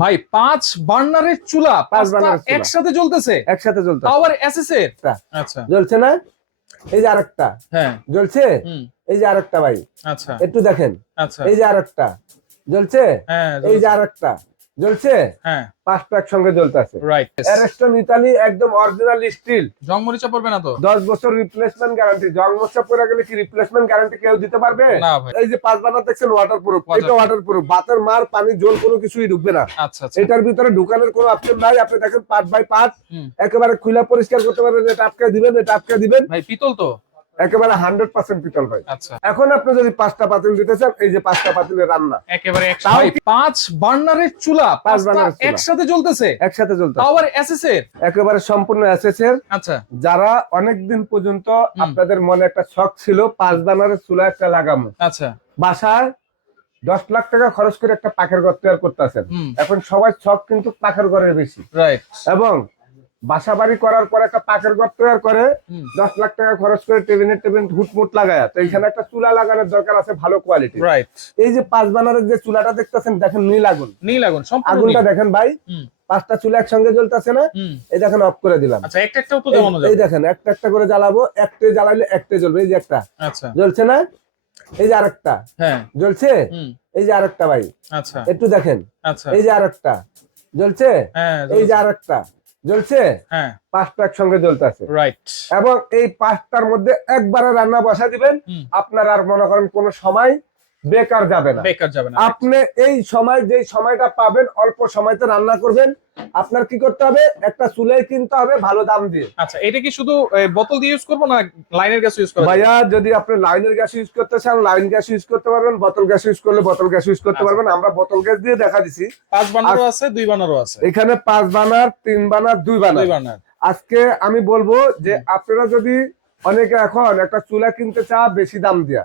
ভাই 5 বার্নারের চুলা, 5 পাঁচটা বার্নারের চুলা একসাথে জ্বলতেছে, একসাথে জ্বলতেছে। আবার এসএস এর। আচ্ছা। জ্বলছে না? এই যে আরেকটা হ্যাঁ। জ্বলছে। হুম। এই যে আরেকটা ভাই, আচ্ছা। একটু দেখেন। আচ্ছা। এই যে আরেকটা জ্বলছে। হ্যাঁ এই যে জ্বলছে। আরেকটা জ্বলছে। হ্যাঁ। 5টা একসঙ্গে জ্বলতেছে। রাইট। অ্যারেস্টন ইতালি, একদম অরিজিনাল স্টিল। জং মরিচা পড়বে না তো? 10 বছর রিপ্লেসমেন্ট গ্যারান্টি। জং মশা পড়ে গেলে কি রিপ্লেসমেন্ট গ্যারান্টি কেউ দিতে পারবে? না ভাই। এই যে 5 বানার দেখছেন ওয়াটারপ্রুফ, এটা ওয়াটারপ্রুফ। বাতের মার পানি জল কোনো কিছুই ঢুকবে না। আচ্ছা আচ্ছা। এটার ভিতরে ঢুকানোর কোনো অপশন নাই। আপনি দেখেন পার্ট বাই পার্ট হুম। একেবারে খুলে পরিষ্কার করতে পারবেন। এটা আটকে দিবেন, এটা আটকে দিবেন। ভাই পিতল তো? একেবারে 100% পিতল ভাই। আচ্ছা। এখন আপনি যদি 5টা পাতিল দিতে চান, এই যে 5টা পাতিলের রান্না একেবারে ভাই 5 বার্নারের চুলা, 5 পাঁচটা বার্নারের চুলা একসাথে জ্বলতেছে, একসাথে জ্বলতেছে। আবার এসএস এর। একেবারে সম্পূর্ণ এসএস এর। আচ্ছা। যারা অনেকদিন পর্যন্ত আপনাদের মনে একটা শখ ছিল 5 বার্নারের চুলা একটা লাগামো, আচ্ছা। বাসায় 10 লাখ টাকা খরচ করে একটা পাকের ঘর তৈরি করতেছেন। এখন সবাই শখ কিন্তু পাকের ঘরের বেশি। রাইট। এবং বাসা বাড়ি করার পর একটা পাকের ঘর তৈরি করে 10 লাখ টাকা খরচ করে টেবিল হুটমুট লাগায়, তো এখানে একটা চুলা লাগানোর দরকার আছে ভালো কোয়ালিটি। রাইট। এই যে 5 বার্নারের যে চুলাটা দেখতেছেন, দেখেন নীল আগুন। নীল আগুন সম্পূর্ণ আগুনটা নীল। দেখেন ভাই, 5টা চুলা একসঙ্গে জ্বলতেছে না? এই দেখেন অফ করে দিলাম। আচ্ছা, একটা একটাও তো জ্বালানো যাবে। এই দেখেন একটা একটা করে জ্বালাবো, একটা জ্বালাইলে একটা জ্বলবে। এই যে একটা আচ্ছা। জ্বলছে না? এই যে আরেকটা হ্যাঁ জ্বলছে। এই যে আরেকটা ভাই, আচ্ছা। একটু দেখেন। আচ্ছা। এই যে আরেকটা জ্বলছে। হ্যাঁ এই যে আরেকটা জ্বলছে। হ্যাঁ। 5টা একসঙ্গে জ্বলতেছে। রাইট। এবং এই 5টার মধ্যে একবারে রান্না বসা দিবেন, আপনার আর মনে করেন কোনো সময় বেকার যাবে না। বেকার যাবে না। আপনি এই সময় যে সময়টা পাবেন, অল্প সময়তে রান্না করবেন। আপনার কি করতে হবে? একটা চুলাই কিনতে হবে ভালো দাম দিয়ে। আচ্ছা, এটা কি শুধু বোতল দিয়ে ইউজ করব না লাইনের গ্যাস ইউজ করব? ভাইয়া যদি আপনি লাইনের গ্যাস ইউজ করতে চান, লাইন গ্যাস ইউজ করতে পারবেন। বোতল গ্যাস ইউজ করলে বোতল গ্যাস ইউজ করতে পারবেন। আমরা বোতল গ্যাস দিয়ে দেখা দিছি। 5 বার্নারও আছে, 2 বার্নারও আছে। এখানে 5 বার্নার, 3 বার্নার, 2 বার্নার। 2 বার্নার। আজকে আমি বলবো যে আপনারা যদি অনেকে এখন একটা চুলা কিনতে চা বেশি দাম দিয়া,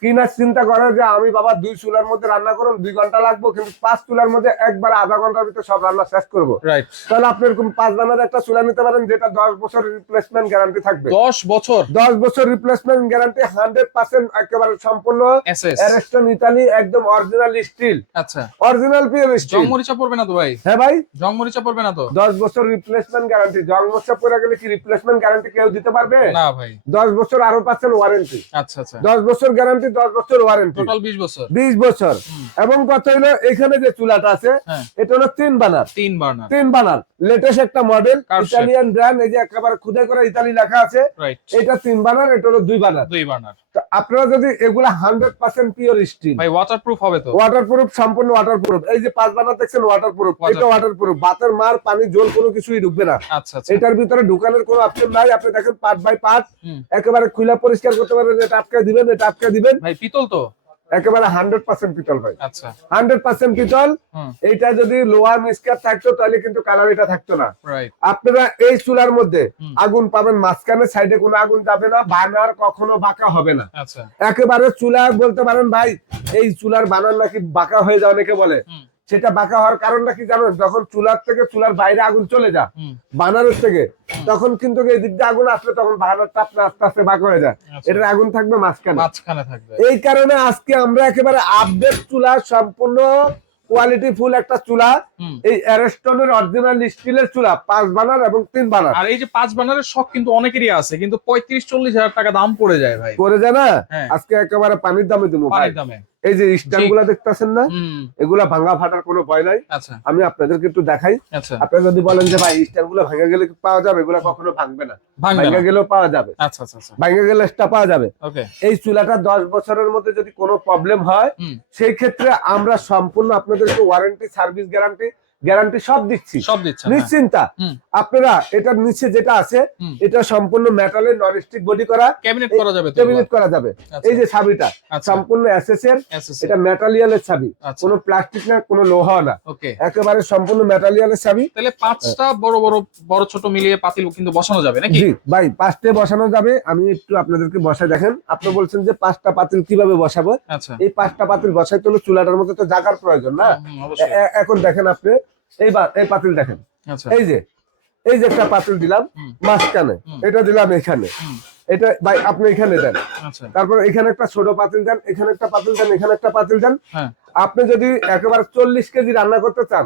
কিনার চিন্তা করে যে আমি বাবা 2 চুলার মধ্যে রান্না করুন, 2 ঘন্টা লাগবো, কিন্তু 5 চুলার মধ্যে একবার আধা ঘন্টার ভিতরে সব রান্না শেষ করবো। তাহলে আপনি এরকম 5 বার্নার একটা চুলা নিতে পারেন, যেটা 10 বছর রিপ্লেসমেন্ট গ্যারান্টি থাকবে। 10 বছর? 10 বছর রিপ্লেসমেন্ট গ্যারান্টি, 100% একেবারে সম্পূর্ণ অ্যারেস্টন ইতালি, একদম অরিজিনাল স্টিল। আচ্ছা। Original pure steel. জং মরিচা পড়বে না তো ভাই? হ্যাঁ ভাই, জং মরিচা পড়বে না তো? 10 বছর রিপ্লেসমেন্ট গ্যারান্টি। জং মরিচা পড়ে গেলে কি রিপ্লেসমেন্ট গ্যারান্টি কেউ দিতে পারবে? না ভাই। 10 বছর আরো পাচ্ছেন ওয়ারেন্টি। আচ্ছা আচ্ছা। 10 বছর গ্যারান্টি, 10 বছর ওয়ারেন্টি, টোটাল 20 বছর। 20 বছর। এবং কত হলো এখানে যে চুলাটা আছে, এটা হলো 3 বার্নার। 3 বার্নার। 3 বার্নার লেটেস্ট একটা মডেল, ইতালিয়ান ব্র্যান্ড। এই যে একেবারে খুদে করে ইতালি লেখা আছে। এটা 3 বার্নার, এটা হলো 2 বার্নার। 2 বার্নার। তো আপনারা যদি এগুলা 100% পিওর স্টিল ভাই, ওয়াটারপ্রুফ হবে তো? ওয়াটারপ্রুফ, সম্পূর্ণ ওয়াটারপ্রুফ। এই যে 5 বার্নার দেখছেন ওয়াটারপ্রুফ, এটা ওয়াটারপ্রুফ। বাতের মার পানি জল কোনো কিছুই ঢুকবে না। আচ্ছা আচ্ছা। এটার ভিতরে ঢুকানোর কোনো অপশন নাই। আপনি দেখেন পার্ট বাই পার্ট একেবারে খুলে পরিষ্কার করতে পারবেন। এটা আটকে দিবেন, এটা আটকে দিবেন। ভাই পিতল তো? একেবারে 100% পিতল ভাই। আচ্ছা। 100% পিতল। এইটা যদি লোহা মিক্সচার থাকতো তাহলে কিন্তু কালার এটা থাকতো না। আপনারা এই চুলার মধ্যে আগুন পাবেন মাঝখানে, সাইডে কোনো আগুন যাবে না, বানার কখনো বাঁকা হবে না। আচ্ছা। একেবারে চুলা বলতে পারেন ভাই, এই চুলার বানার নাকি বাঁকা হয়ে যায় অনেকে বলে। সেটা বাঁকা হওয়ার কারণটা কি জানেন? যখন চুলার থেকে চুলার বাইরে আগুন চলে যায় বানানোর থেকে, তখন কিন্তু এই দিক দিয়ে আগুন আসলে তখন বানানোরটা আপনার আস্তে আস্তে বাঁকা হয়ে যায়। এটার আগুন থাকবে মাঝখানে থাকবে। এই কারণে আজকে আমরা একেবারে আপডেট চুলা, সম্পূর্ণ কোয়ালিটি ফুল একটা চুলা, এই অ্যারেস্টনের অরিজিনাল স্টিলের চুলা, 5 বার্নার এবং 3 বার্নার। আর এই যে 5 বার্নারের শখ কিন্তু অনেকেরই আছে, কিন্তু 35-40 হাজার টাকা দাম পড়ে যায় ভাই। পড়ে যায় না? আজকে একেবারে পানির দামে দিব ভাই। পানির দামে। এই যে স্ট্যান্ড গুলা দেখতেছেন না, এগুলা ভাঙা ফাটার কোনো ভয় নাই। আমি আপনাদেরকে একটু দেখাই। আপনারা যদি বলেন যে ভাই স্ট্যান্ড গুলা ভেঙে গেলে পাওয়া যাবে, এগুলা কখনো ভাঙবে না। ভেঙে গেলেও পাওয়া যাবে। ভেঙে গেলে এক্সট্রা পাওয়া যাবে। এই চুলাটা 10 বছরের মধ্যে যদি কোনো প্রবলেম হয়, সেই ক্ষেত্রে আমরা সম্পূর্ণ আপনাদেরকে ওয়ারেন্টি, সার্ভিস গ্যারান্টি সব দিচ্ছি, নিশ্চিন্তা। আপনারা এটার নিচে যেটা আছে, এটা সম্পূর্ণ মেটালের নন স্টিক বডি করা, ক্যাবিনেট করা যাবে। এই যে চাবিটা সম্পূর্ণ এসএস এর, এটা মেটালিয়ালের চাবি, কোনো প্লাস্টিক না, কোনো লোহা না, একেবারে সম্পূর্ণ মেটালিয়ালের চাবি। তাহলে 5টা বড় ছোট মিলিয়ে পাতিল কিন্তু বসানো যাবে নাকি? জি ভাই, 5টে বসানো যাবে। আমি একটু আপনাদেরকে বসাই দেখেন। আপনি বলছেন যে 5টা পাতিল কিভাবে বসাবো। এই 5টা পাতিল বসাইতে হলে চুলাটার মধ্যে তো জায়গার প্রয়োজন না। এখন দেখেন আপনি এই পাতিল দেখেন। এই যে একটা পাতিল দিলাম মাঝখানে, এটা দিলাম এখানে, এটা ভাই আপনি এখানে দেন। তারপর এখানে একটা ছোট পাতিল দেন, এখানে একটা পাতিল দেন, এখানে একটা পাতিল দেন। আপনি যদি একেবারে 40 কেজি রান্না করতে চান,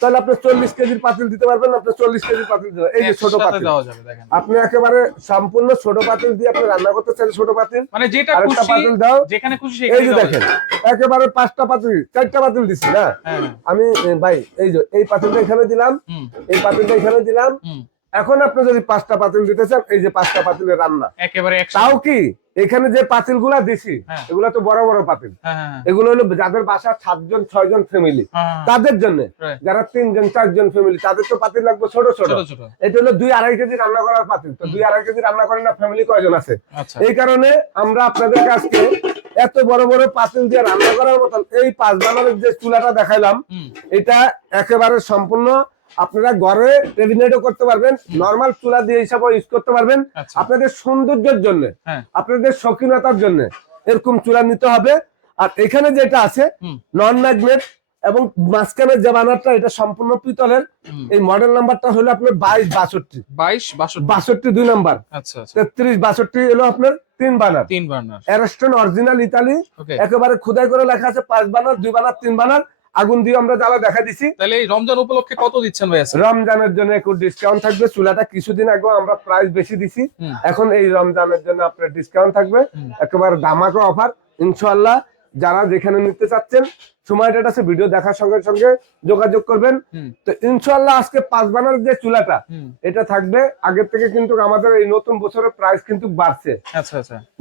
তাহলে আপনি 40 কেজির পাতিল দিতে পারবেন, আপনি 40 কেজির পাতিল দিতে এই যে ছোট পাতিল দেওয়া যাবে। দেখেন আপনি একেবারে সম্পূর্ণ ছোট পাতিল দিয়ে আপনি রান্না করতে চান, ছোট পাতিল মানে যেটা আরেকটা খুশি পাতিল দাও, যেখানে খুশি এই সেখানে যে দেখেন একেবারে 5টা পাতিল 4টা পাতিল দিছি না আমি ভাই, এই যে এই পাতিলটা এখানে দিলাম, এই পাতিলটা এখানে দিলাম। এখন আপনি যদি 5টা পাতিল দিতে চান, এই যে 5টা পাতিলের রান্না একেবারে। তাও কি এখানে যে পাতিল গুলা দিছি এগুলা তো বড় বড় পাতিল, এগুলো হলো যাদের বাসা 7 জন 6 জন ফ্যামিলি তাদের জন্য, যারা 3 জন 4 জন ফ্যামিলি তাদের তো পাতিল লাগবে ছোট ছোট। এটা হলো 2-2.5 কেজি রান্না করার পাতিল, তো 2-2.5 কেজি রান্না করেন না ফ্যামিলি কয়জন আছে। এই কারণে আমরা আপনাদের কাছে এত বড় বড় পাতিল দিয়ে রান্না করার মতন এই 5 বানারের যে চুলাটা দেখাইলাম, এটা একেবারে সম্পূর্ণ আপনারা ঘরে রেডিমেডও করতে পারবেন, নরমাল চুলা দিয়ে হিসাবে ইউজ করতে পারবেন। আপনাদের সৌন্দর্যের জন্য, আপনাদের শৌখিনতার জন্য এরকম চুলা নিতে হবে। আর এখানে যেটা আছে নন ম্যাগনেট এবং মাঝখানের যে বানারটা এটা সম্পূর্ণ পিতলের। এই মডেল নাম্বারটা হলো আপনার 22-62 2 নাম্বার। 33-62 হলো আপনার 3 বানার। অ্যারস্টন অরিজিনাল ইতালি, একেবারে খোদাই করে লেখা আছে 5 বানার 2 বানার 3 বানার। আগুন দিয়ে আমরা জ্বালা দেখা দিছি। তাহলে এই রমজান উপলক্ষে কত দিচ্ছেন ভাই? রমজানের জন্য একটু ডিসকাউন্ট থাকবে। চুলাটা কিছুদিন আগে আমরা প্রাইস বেশি দিছি, এখন এই রমজানের জন্য আপনার ডিসকাউন্ট থাকবে, একেবারে ধামাকা অফার ইনশাআল্লাহ। যারা যেখানে নিতে চাচ্ছেন সময়টা আছে, ভিডিও দেখার সঙ্গে সঙ্গে যোগাযোগ করবেন। তো ইনশাআল্লাহ আজকে 5 বানার যে চুলাটা এটা থাকবে আগের থেকে, কিন্তু আমাদের এই নতুন বছরের প্রাইস কিন্তু বাড়ছে।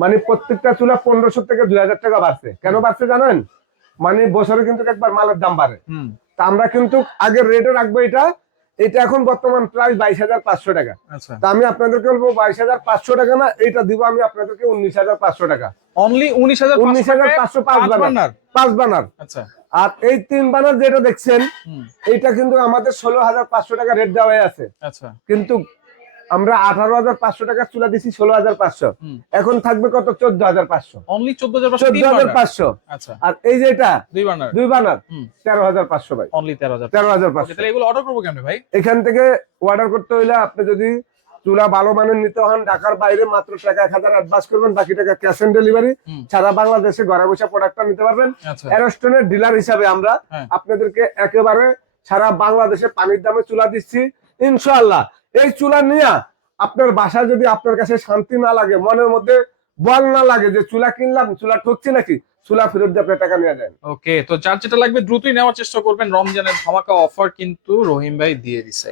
মানে প্রত্যেকটা চুলা 1500 থেকে 2000 টাকা বাড়ছে। কেন বাড়ছে জানেন? মানে বছরে কিন্তু একবার মালের দাম বাড়ে, তা আমরা কিন্তু আগের রেটে রাখবো। এটা এখন বর্তমান প্রাইস 22,500 টাকা। তা আমি আপনাদেরকে বলবো 22,500 টাকা না, এটা দিব আমি আপনাদেরকে 19,500 টাকা। অনলি 19,500 5 বানার। আর এই 3 বানার যেটা দেখছেন এইটা কিন্তু আমাদের 16,500 টাকা রেট দেওয়া আছে। কিন্তু আমরা 18,500 টাকা চুলা দিছি 16,500, এখন থাকবে কত? 14,500। অনলি 14,500। আর এই যে এটা 2 বানার 13,500 ভাই। অনলি 13,500। তাহলে এগুলো অর্ডার করব কেমনে ভাই? এখান থেকে অর্ডার করতে হইলে আপনি যদি চুলা ভালো মানের নিতে হন, ঢাকার বাইরে মাত্র টাকা 1000 অ্যাডভান্স করবেন, বাকি টাকা ক্যাশ অন ডেলিভারি। সারা বাংলাদেশে ঘরে বসে প্রোডাক্টটা নিতে পারবেন। অ্যারস্টনের ডিলার হিসাবে আমরা আপনাদেরকে একেবারে সারা বাংলাদেশে পানির দামে চুলা দিচ্ছি ইনশাআল্লাহ। এই চুলা নিয়ে আপনার বাসায় যদি আপনার কাছে শান্তি না লাগে, মনের মধ্যে বল না লাগে যে চুলা কিনলাম চুলা ঠকছি নাকি, চুলা ফেরত দিয়ে আপনার টাকা নিয়ে যান। ওকে, তো যার যেটা লাগবে দ্রুতই নেওয়ার চেষ্টা করবেন। রমজানের ধামাকা অফার কিন্তু রহিম ভাই দিয়ে দিছে।